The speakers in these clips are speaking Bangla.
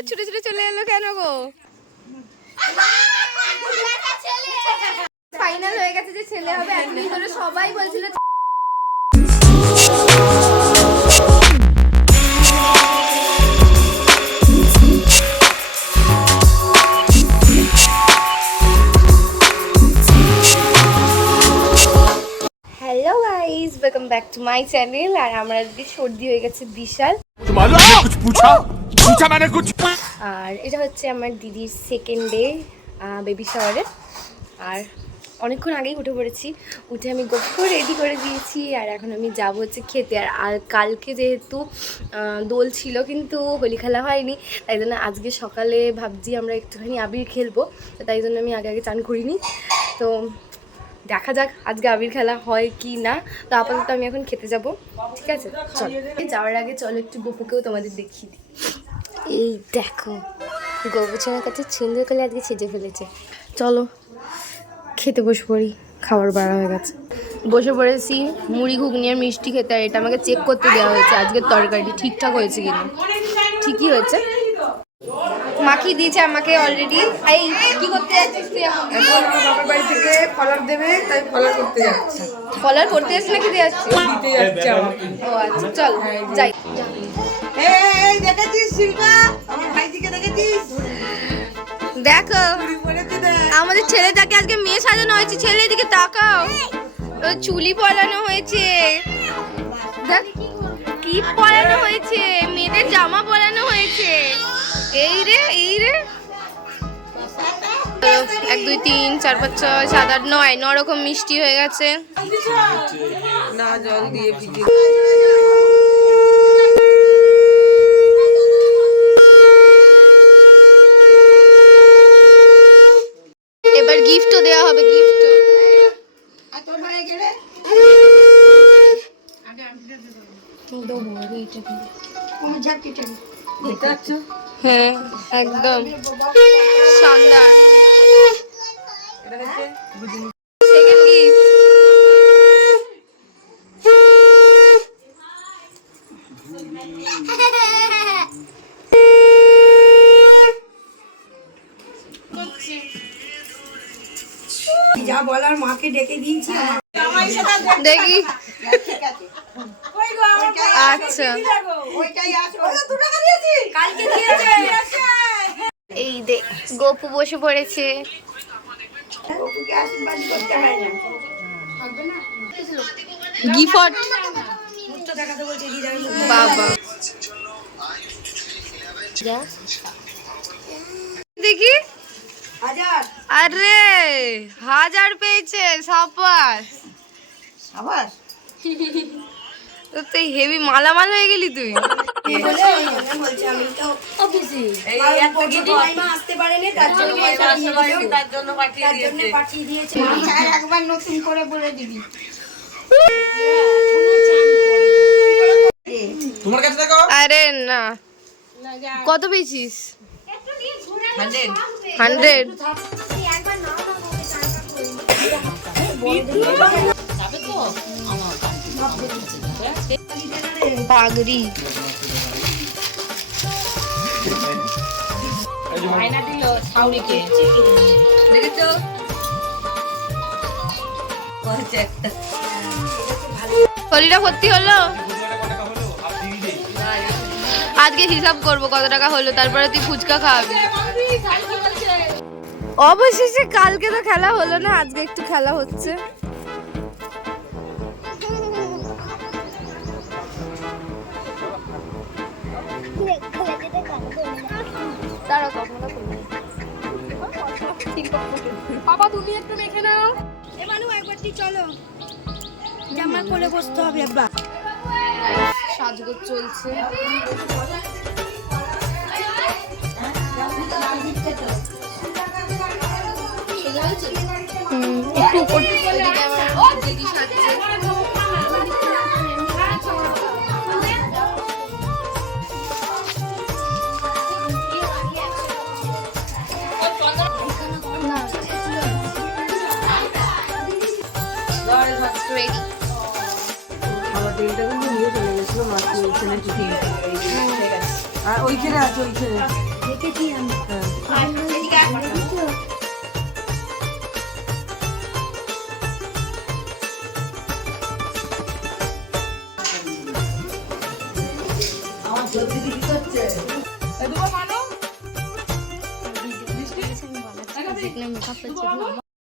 আবার ছুটে ছুটে চলে এলো কেন গো? ফাইনাল হয়ে গেছে যে ছেলে হবে। এতদিন ধরে সবাই বলছিল hello guys, welcome back to my channel. আর আমার আজকে সর্দি হয়ে গেছে বিশাল। আর এটা হচ্ছে আমার দিদির সেকেন্ড ডে বেবি শাওয়ারে। আর অনেকক্ষণ আগেই উঠে পড়েছি, উঠে আমি গোপু রেডি করে দিয়েছি। আর এখন আমি যাব হচ্ছে খেতে। আর কালকে যেহেতু দোল ছিল কিন্তু হোলি খেলা হয়নি, তাই জন্য আজকে সকালে ভাবছি আমরা একটুখানি আবির খেলবো। তো তাই জন্য আমি আগে আগে চান করিনি। তো দেখা যাক আজকে আবির খেলা হয় কি না। তো আপাতত আমি এখন খেতে যাব, ঠিক আছে? চল, যাওয়ার আগে চলো একটু গোপুকেও তোমাদের দেখিয়ে দিই। এই দেখো, গোপু ছাড়া কত সুন্দর করে আজকে সেজে ফেলেছে। চলো খেতে বসে পড়ি, খাবার বাড়া হয়ে গেছে। বসে পড়েছি মুড়ি ঘুগনি আর মিষ্টি খেতে। আর এটা আমাকে চেক করতে দেওয়া হয়েছে আজকের তরকারি ঠিকঠাক হয়েছে কিনা। ঠিকই হয়েছে, মাখিয়ে দিয়েছে আমাকে অলরেডি। এই কি করতে যাচ্ছিস তুই? এখন বাবার বাড়ি থেকে ফলার দেবে, তাই ফলার করতে যাচ্ছি। ফলার করতে যাচ্ছিস না খেতে যাচ্ছিস? দিতে যাচ্ছি আমার। ও আচ্ছা, চল যাই। এই দেখেছিস শিল্পা, আমার ভাইজিকে দেখেছিস? দেখো বলেছি দেখ। আমাদের ছেলেটাকে আজকে মেয়ে সাজানো হয়েছে। ছেলের দিকে তাকাও, ওর চুলি পরানো হয়েছে। দেখ কি পরানো হয়েছে, মেয়েদের জামা পরানো হয়েছে। এই রে এই রে, 1 2 3 4 5 6 7 8 9 রকম মিষ্টি হয়ে গেছে। না জল দিয়ে ভিজিয়ে। এবার গিফটও দেওয়া হবে, গিফটও। হ্যাঁ একদম শানদার। Second gift. যা বলার মাকে ডেকে দিয়েছি। দেখি আচ্ছা, এই দে গোপু বসে পড়েছে। গিফট বাবা, দেখি। আরে 1000 পেয়েছে, সাবাস সাবাস। তুই হেভি মালামাল হয়ে গেলি তুই। একবার নতুন করে বলে দিবি। তোমার কাছে দেখো। আরে না, কত পেয়েছিস? 100। পাগড়ি হলিটা ভর্তি হলো। আজকে হিসাব করবো কত টাকা হলো, তারপরে তুই ফুচকা খাওয়াবি। অবশেষে কালকে তো খেলা হলো না, আজকে একটু খেলা হচ্ছে। বাবা তুমি একটু মেখে নাও। এবারও একবারটি চলো, জামা কোলে বসতে হবে। একবার সাজগোজ চলছে। একটু উপর দিদি সাজছে। রেডি। আমার তেলটা কিন্তু নিয়ে চলে গেছিল, মাছ ওইখানে চুকিয়ে। আর ওইখানে আছে, ওইখানে দেখেছি আমি।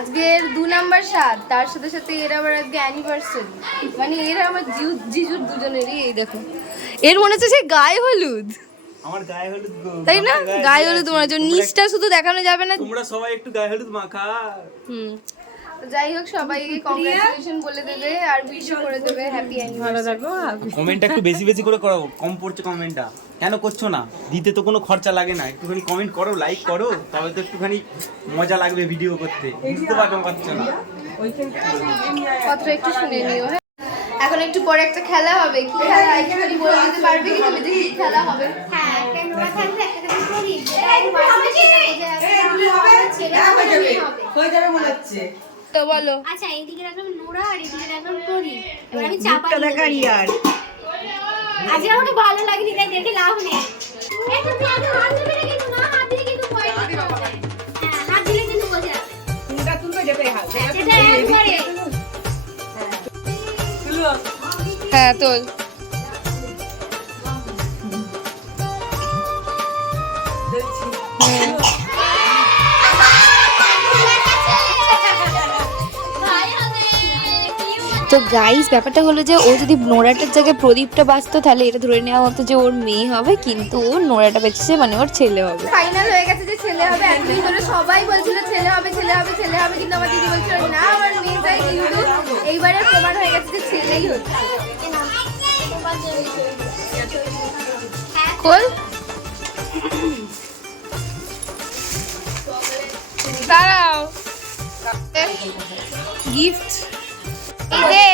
আজকের 2 নাম্বার স্বাদ, তার সাথে সাথে এর আবার আজকে অ্যানিভার্সারি, মানে এরা আমার জিজুর দুজনেরই। এই দেখো, এর মনে হচ্ছে সে গায়ে হলুদ, আমার গায়ে হলুদ গো, তাই না? গায়ে হলুদ মনে হচ্ছে, নিচটা শুধু দেখানো যাবে না। তোমরা সবাই একটু গায়ে হলুদ মাখা। তো যাই হোক, সবাইকে কংগ্রাচুলেশন বলে দেবে আর উইশ করে দেবে হ্যাপি অ্যানিভার্সারি। কমেন্টটা একটু বেশি বেশি করে করো, কম পড়ছে কমেন্টটা। কেন করছো না? দিতে তো কোনো খরচা লাগে না, একটুখানি কমেন্ট করো, লাইক করো, তবে তো একটুখানি মজা লাগবে ভিডিও করতে। বুঝতে পারছো না? কথাটা একটু শুনে নিও। হ্যাঁ, এখন একটু পরে একটা খেলা হবে। কি খেলা একটুখানি বলে দিতে পারবে কি তুমি, যে কি খেলা হবে? হ্যাঁ, একটা নোড়া থাকবে, একটা থাকবে প্রদীপ। যেটা ওর মাঝে সেটা বোঝা যাবে না, ছেলে হবে না, মেয়ে হবে। তো বলো। আচ্ছা, এইদিকে রাখলাম নোড়া আর এইদিকে রাখলাম প্রদীপ। এবার আমি চাপা দিই। আজ আমাকে ভালো লাগেনি, তাই দেখে লাভ নেই। একটু তুই আগে হাত দিবি না, কিন্তু না হাত দিলে কিন্তু ভয় করতে হবে। হ্যাঁ, হাত দিলে কিন্তু বোঝা যাবে। সেটা একবারে। হ্যাঁ, তোল। তো গাইস, ব্যাপারটা হলো যে ও যদি নোড়াটার জায়গায় প্রদীপটা বাঁচতো তাহলে এটা ধরে নেওয়া হতো যে ওর মেয়ে হবে, কিন্তু ও নোড়াটা বেঁচেছে, মানে ওর ছেলে হবে। ফাইনাল হয়ে গেছে যে ছেলে হবে। এতদিন ধরে সবাই বলছিল ছেলে হবে ছেলে হবে ছেলে হবে, কিন্তু আমার দিদি বলছিল না আমার মেয়ে চাই, কিন্তু এইবারে প্রমাণ হয়ে গেছে যে ছেলেই হচ্ছে। খোল। দাঁড়াও, গিফট। এই যে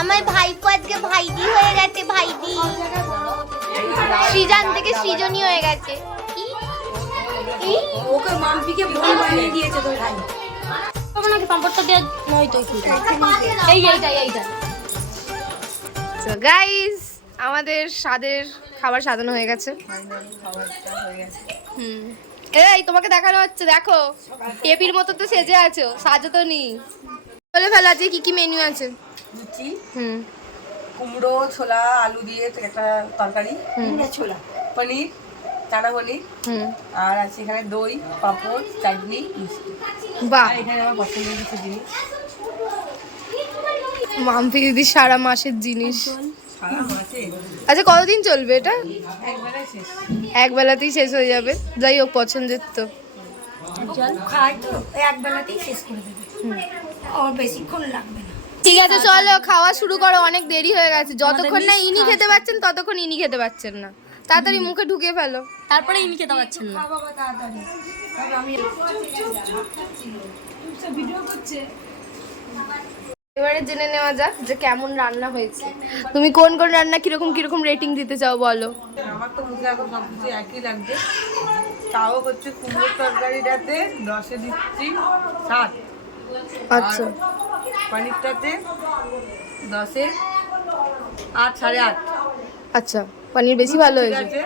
আমার ভাইপো আজকে ভাইদি হয়ে গেছে, ভাইদি। সৃজন থেকে সৃজনী হয়ে গেছে। ওকে মাম্পিকে বোন বানিয়ে দিয়েছে তোর ভাই। আপনাকে পাম্পড়টা দেওয়া নয় তো কি? এইটা। তো গাইস, আমাদের স্বাদের খাবার সাজানো হয়ে গেছে। এই তোমাকে দেখানো হচ্ছে, দেখো টেপির মতো তো সেজে আছো, সাজো তো নি। বলে ফেলো আজকে কি কি মেনু আছে। লুচি, কুমড়ো, ছোলা, আলু দিয়ে একটা তরকারি, ছোলা, পনির, চানা পনির, আর আছে এখানে দই, পাঁপড়, চাটনি, মিষ্টি। বাহ, আর এখানে আমার পছন্দের কিছু জিনিস। মাম্পি দিদি সারা মাসের জিনিস। সারা মাসে আচ্ছা, কতদিন চলবে এটা? একবারে শেষ। এক বেলাতেই শেষ হয়ে যাবে। যাই হোক, পছন্দের তো। খাই তো এক বেলাতেই শেষ করে দেবে, আর বেশিক্ষণ লাগবে না। ঠিক আছে, চলো খাওয়া শুরু করো, অনেক দেরি হয়ে গেছে। যতক্ষণ না ইনি খেতে পাচ্ছেন ততক্ষণ ইনি খেতে পাচ্ছেন না। তাড়াতাড়ি মুখে ঢুকে ফেলো, তারপরে ইনি খেতে পাচ্ছেন না। বাবা তাড়াতাড়ি, আমি ভিডিও করছে। এবারে জেনে নেওয়া যাক যে কেমন রান্না হয়েছে। তুমি কোন কোন রান্না কিরকম কিরকম রেটিং দিতে চাও বলো। আমার তো মুখে এখন সব কিছু একই লাগছে, তাও হচ্ছে কুমড়োর তরকারিটাতে 10-এ দিচ্ছি 7। আচ্ছা, পনিরটাতে 10-এ 8, 8.5। আচ্ছা, পনির বেশি ভালো ঠিক হয়েছে। আছে,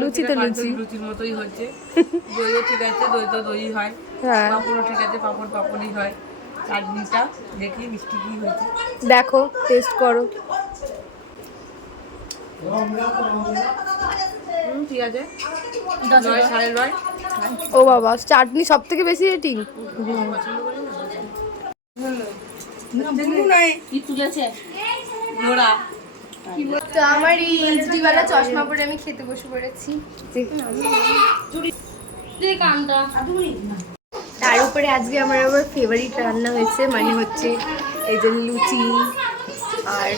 লুচি তো লুচি। লুচির মতোই হচ্ছে। দইও ঠিক আছে, দই তো দই হয়। হ্যাঁ, পাঁপড়ও ঠিক আছে, পাঁপড় পাঁপড়ই হয়। চাটনিটা দেখি মিষ্টি কি হয়েছে। দেখো, টেস্ট করো। ঠিক আছে, 9, 9.5। ও বাবা, চাটনি সব থেকে বেশি রেটিং। নোরা তো আমার এই ইঞ্জিওয়ালা চশমা পরে আমি খেতে বসে পড়েছি। তার উপরে আজকে আমার আবার ফেভারিট রান্না হয়েছে, মানে হচ্ছে এই যে লুচি আর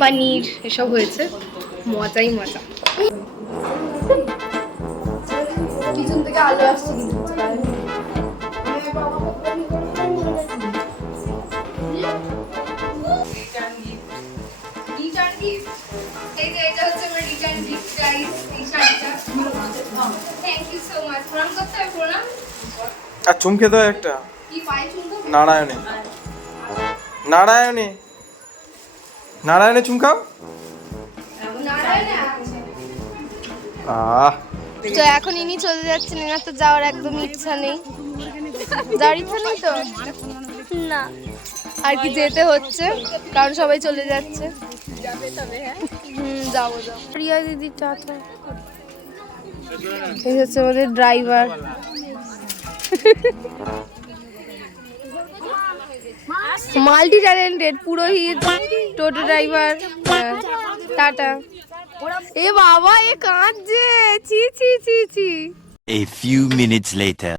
পনির এসব হয়েছে। মজাই মজা। পিছন থেকে আলো আসছে কিন্তু। রিটার্ন গিফট, এই যে এটা হচ্ছে আমার রিটার্ন গিফট গাইস, এই শাড়িটা। Thank you so much. প্রণাম করতে হবে, প্রণাম। আর চুমকে দাও একটা। কি পায়ে চুমকো? নারায়ণী নারায়ণী নারায়ণী চুমকাও। নারায়ণ। আহ তো এখন ইনি চলে যাচ্ছেন, এনার তো যাওয়ার একদম ইচ্ছা নেই। যাওয়ার ইচ্ছা নেই তো না, আর কি যেতে হচ্ছে কারণ সবাই চলে যাচ্ছে। যাবো যাবো। প্রিয়া দিদি টাটা। এই হচ্ছে আমাদের ড্রাইভার। মাল্টি ট্যালেন্টেড পুরোহিত, টোটো ড্রাইভার। টাটা। এ বাবা, এ কাঁদছে, ছি ছি ছি ছি। A few minutes later.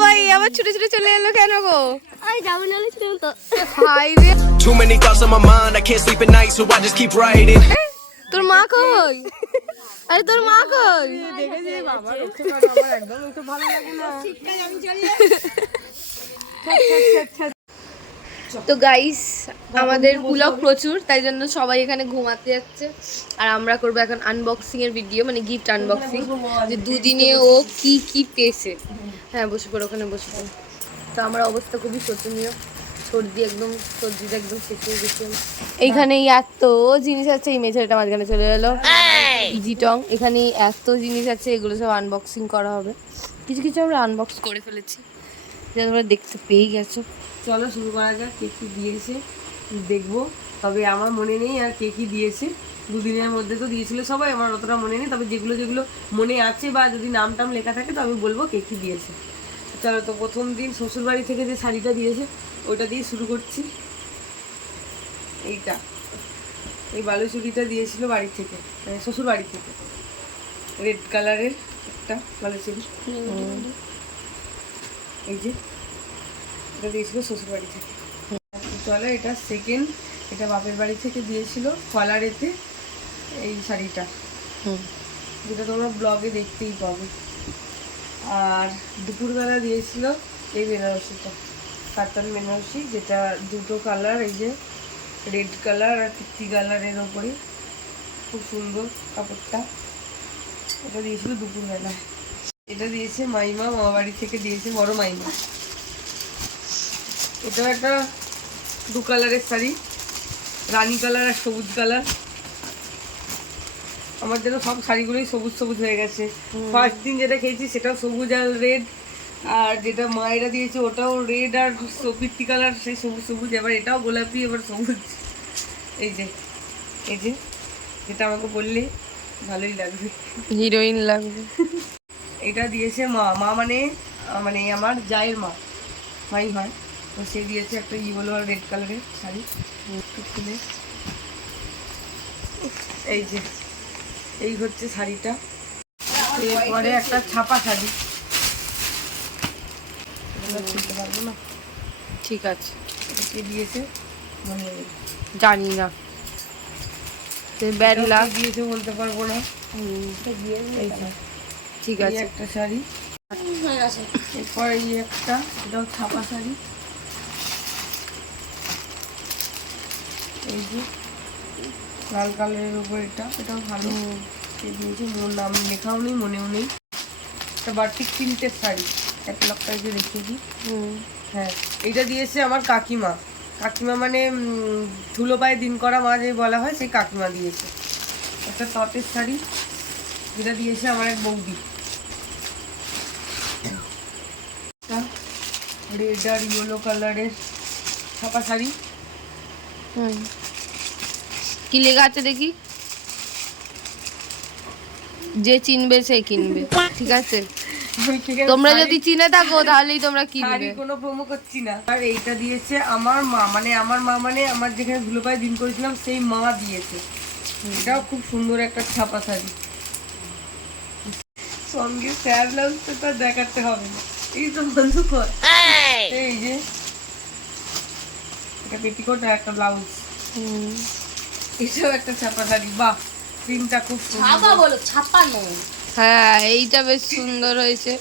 ভাই আবার ছুটে ছুটে চলে এলো কেন গো? আমি যাবো না ছিল তো। হাই রে, Too many thoughts on my mind, I can't sleep at night, so I just keep writing. তোর মা কই? আরে তোর মা কই? তো গাইস, আমাদের ব্লগ প্রচুর, তাই জন্য সবাই এখানে ঘুমাতে যাচ্ছে। আর আমরা করবো এখন আনবক্সিং এর ভিডিও, মানে গিফট আনবক্সিং, যে দুদিনে ও কি কি পেয়েছে। হ্যাঁ বসে পড়ো, ওখানে বসে পড়ো। তো আমার অবস্থা খুবই শোচনীয়, সর্দিটা একদম শেষ হয়ে গেছে। এইখানে এত জিনিস আছে, এই মেঝেটা মাঝখানে চলে এলো জিটং। এখানে এত জিনিস আছে, এগুলো সব আনবক্সিং করা হবে। কিছু কিছু আমরা আনবক্স করে ফেলেছি, যেটা তোমরা দেখতে পেয়ে গেছো। চলো শুরু করা যাক। কে কি দিয়েছে দেখবো, তবে আমার মনে নেই আর কে কি দিয়েছে। দুদিনের মধ্যে তো দিয়েছিল সবাই, আমার অতটা মনে নেই। তবে যেগুলো যেগুলো মনে আছে বা যদি নাম টাম লেখা থাকে তো আমি বলবো কে কি দিয়েছে। চলো, তো প্রথম দিন শ্বশুরবাড়ি থেকে যে শাড়িটা দিয়েছে ওইটা দিয়ে শুরু করছি। এইটা, এই বালুচুরিটা দিয়েছিল বাড়ি থেকে, মানে শ্বশুর বাড়ি থেকে, রেড কালারের একটা বালুচুরি। এই যে এটা দিয়েছিল শ্বশুর বাড়ি থেকে। চলো, এটা সেকেন্ড, এটা বাপের বাড়ি থেকে দিয়েছিল কলারেতে এই শাড়িটা, যেটা তোমরা ব্লগে দেখতেই পাবে। আর দুপুরবেলা দিয়েছিল এই বেনারসিটা, কাতান বেনারসি, যেটা দুটো কালার, এই যে রেড কালার আর পিত্তি কালারের ওপরে, খুব সুন্দর কাপড়টা। এটা দিয়েছিল দুপুরবেলায়। এটা দিয়েছে মাইমা, মামা বাড়ি থেকে দিয়েছে, বড় মাইমা। এটাও একটা দু কালারের শাড়ি, রানী কালার আর সবুজ কালার। আমার যেন সব শাড়িগুলোই সবুজ সবুজ হয়ে গেছে। ফার্স্ট দিন যেটা খেয়েছি সেটাও সবুজ আর রেড, আর যেটা মায়েরা দিয়েছে ওটাও রেড আর পিত্তি কালার, সেই সবুজ সবুজ। এবার এটাও গোলাপি, এবার সবুজ। এই যে যেটা আমাকে বললে ভালোই লাগবে, হিরোইন লাগবে। এটা দিয়েছে মা মানে আমার জায়ের মা, মাই হয়, তো সে দিয়েছে একটা ইয়েলো আর রেড কালারের শাড়ি খুলে। এই যে এই হচ্ছে শাড়িটা। এরপরে একটা ছাপা শাড়ি, খুলতে পারবো না। ঠিক আছে, কে দিয়েছে মানে জানি না, ব্যাড লাগ দিয়েছে বলতে পারবো না। এই যে, ঠিক এই আছে। একটা শাড়ি, এরপর এই একটা, এটাও ছাপা শাড়ি। এই যে লাল কালারের উপর এটাও ভালো দিয়েছে। মোর নাম লেখাও নেই, মনেও নেই। একটা বাটিক প্রিন্টের শাড়ি, এক লক্ষটা যে রেখেছি। হ্যাঁ, এইটা দিয়েছে আমার কাকিমা। কাকিমা মানে ধুলো পায়ে দিন করা মা যে বলা হয়, সেই কাকিমা দিয়েছে। একটা তটের শাড়ি, যেটা দিয়েছে আমার এক বৌদি। রেড আর ইয়েলো কালারের ছাপা শাড়ি। কি লেখা আছে দেখি? যে চিনবে সে কিনবে, ঠিক আছে? তোমরা যদি চিনে থাকো তাহলেই তোমরা কিনবে। শাড়ি কোনো প্রোমো করছি না। আর এইটা দিয়েছে আমার মা, মানে আমার যেখানে ধুলো পায়ে দিন করেছিলাম সেই মা দিয়েছে। এটাও খুব সুন্দর একটা ছাপা শাড়ি, সঙ্গে স্যার ব্লাউজটা তো দেখাতে হবে না। এই তো বন্ধু কর, এই যে এটা পেটিকোট আর একটা ব্লাউজ। এটাও একটা ছাপা শাড়ি। বাহ, প্রিন্টটা খুব সুন্দর। হ্যাঁ, এইটা বেশ সুন্দর হয়েছে।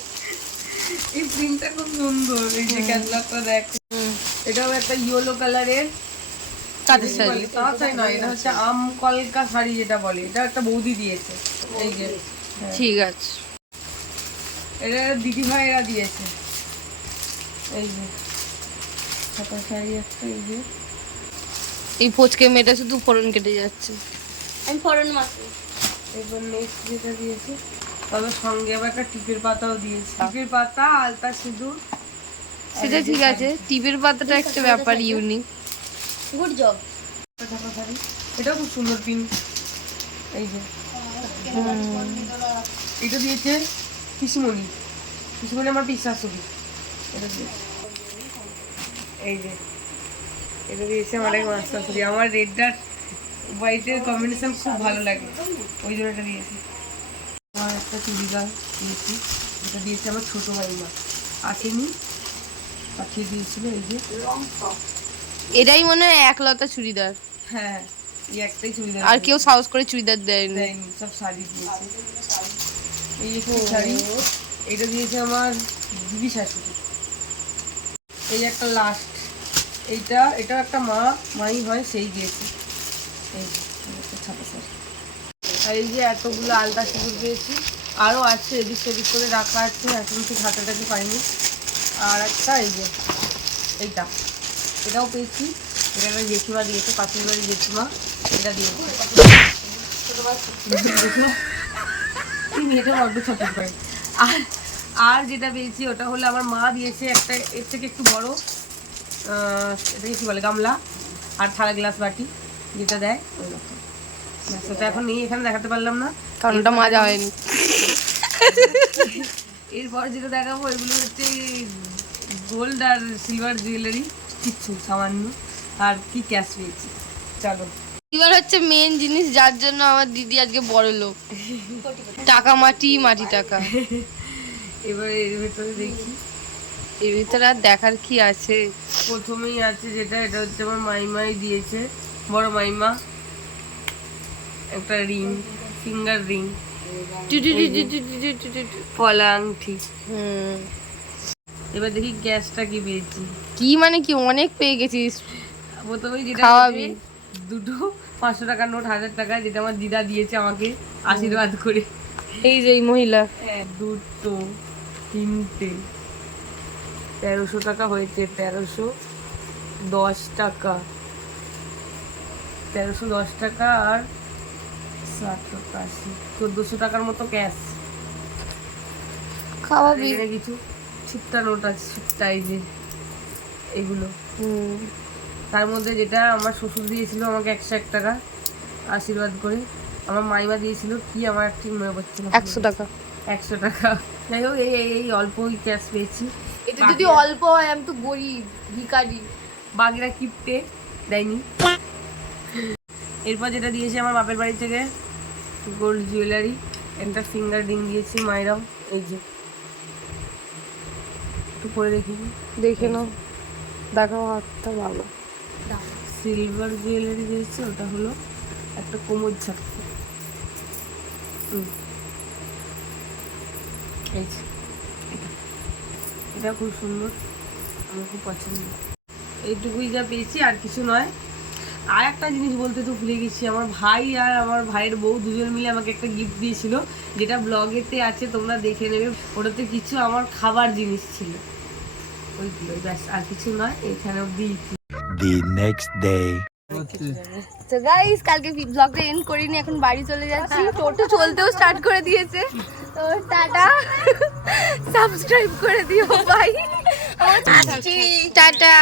এই প্রিন্টটা খুব সুন্দর। এই যে ক্যাটলগটা দেখ, এটাও একটা ইয়েলো কালারের কাঁচের শাড়ি। তাড়াতাড়ি নয়, এটা হচ্ছে আম কলকা শাড়ি যেটা বলে, এটা একটা বৌদি দিয়েছে। এই যে ঠিক আছে, এটা দিদি ভাইরা দিয়েছে। এই যে ছাপা শাড়ি একটা, এই যে এই ফচকে মেয়েটা শুধু ফোড়ন কেটে যাচ্ছে। আমি ফোড়ন মাখবো। এবার নেক্সট যেটা দিয়েছে, তবে সঙ্গে আবার একটা টিপের পাতাও দিয়েছে। টিপের পাতা, আলতা সিঁদুর। সেটা ঠিক আছে, টিপের পাতাটা একটা ব্যাপার ইউনিক। Good job. ছাপা শাড়ি, এটাও খুব সুন্দর পিঙ্ক। এই যে এটা দিয়েছে পিসিমণি, পিসিমণি আমার পিসি। এটা দিয়েছে, এই যে এটা দিয়েছে আমার এক মাস্টার। আমার রেডটা হোয়াইটের কম্বিনেশন খুব ভালো লাগে, ওই জন্য এটা দিয়েছি। আমার একটা চুড়িদার দিয়েছি, এটা দিয়েছে আমার ছোটো মাইমা, আসেনি, পাঠিয়ে দিয়েছিল। এই যে এটাই মনে হয় একলতা চুড়িদার, হ্যাঁ, এই একটাই চুড়িদার, আর কেউ সাহস করে চুড়িদার দেয়নি। দেয়নি, সব শাড়ি দিয়েছে। এই একটি শাড়ি, এটা দিয়েছে আমার দিদি শাশুড়ি। এই একটা লাস্ট, এটাও একটা মাই হয়, সেই দিয়েছে। এই যে একটা ছাপা শাড়ি। আর এই যে এতগুলো আলতা সিঁদুর পেয়েছি, আরও আছে এদিক সেদিক করে রাখা আছে, এখন ঠিক হাতাটাকে পাইনি। আর একটা এই যে এটাও পেয়েছি, এটা একটা জেঠিমা দিয়েছে, পাশের বাড়ির জেঠিমা, এটা দিয়েছে। মেয়েটা বড্ড ছোট করে। আর যেটা পেয়েছি ওটা হলো আমার মা দিয়েছে একটা, এর থেকে একটু বড়, এটাকে কী বলে, গামলা আর থালা গ্লাস বাটি যেটা দেয় ওই রকম। সেটা এখন নেই, এখানে দেখাতে পারলাম না কারণ ওটা মাজা হয়নি। এরপর যেটা দেখাবো এগুলো হচ্ছে গোল্ড আর সিলভার জুয়েলারি, কিচ্ছু সামান্য। আর কি ক্যাশ পেয়েছি, চলো। এবার হচ্ছে মেন জিনিস, যার জন্য আমার দিদি আজকে বড় লোক, টাকা মাটি, মাটি টাকা। এবার এর ভেতরে দেখি, এর ভিতরে আর দেখার কি আছে। প্রথমেই আছে যেটা, এটা হচ্ছে আমার মাইমাই দিয়েছে, বড় মাইমা, একটা রিং, ফিঙ্গার রিং, পলা আংটি। এবার দেখি গ্যাসটা কি পেয়েছি। কি মানে কি অনেক পেয়ে গেছিস। প্রথমেই যেটা খাওয়াবি। দুটো 500 টাকার নোট, 1000 টাকা, যেটা আমার দিদা দিয়েছে আমাকে আশীর্বাদ করে। এই যে এই মহিলা, দুটো, তিনটে, 1300 টাকা হয়েছে, 1310 টাকা, 1310 টাকা আর 780, 1400 টাকার মতো ক্যাশ। খাওয়াবি। এখানে কিছু ছিটটা নোট আছে, ছিটটা, এই যে এগুলো। তার মধ্যে যেটা আমার শ্বশুর দিয়েছিল আমাকে 101 টাকা আশীর্বাদ করে, আমার মাইমা দিয়েছিল কি আমার ঠিক মনে পড়ছে না, 100 টাকা। 100 টাকা। যাই হোক, এই অল্পই ক্যাশ পেয়েছি। এটা যদি অল্প হয়, আমি তো গরিব ভিখারি। বাকিরা কিপটে দেয়নি। এরপর যেটা দিয়েছে আমার বাপের বাড়ি থেকে গোল্ড জুয়েলারি, একটা ফিঙ্গার রিং দিয়েছি মায়েরাও। এই যে একটু পরে দেখিনি, দেখে নাও, দেখাও হাতটা ভালো। সিলভার জুয়েলারি দিয়েছে, ওটা হলো একটা কোমর ছাড়তে। এই যে এটা খুব সুন্দর, আমার খুব পছন্দ। এইটুকুই যা পেয়েছি, আর কিছু নয়। আর একটা জিনিস বলতে তো ভুলে গেছি, আমার ভাই আর আমার ভাইয়ের বউ দুজন মিলে আমাকে একটা গিফট দিয়েছিল, যেটা ব্লগেতে আছে, তোমরা দেখে নেবে। ওটাতে কিছু আমার খাবার জিনিস ছিল, ওইগুলো ব্যাস, আর কিছু নয়। এখানে অব্দি The next day. তো গাইস, কালকে ব্লগটা এন্ড করিনি, এখন বাড়ি চলে যাচ্ছি। টোটো চলতেও স্টার্ট করে দিয়েছে, তো টাটা, সাবস্ক্রাইব করে দিও ভাই। টাটা।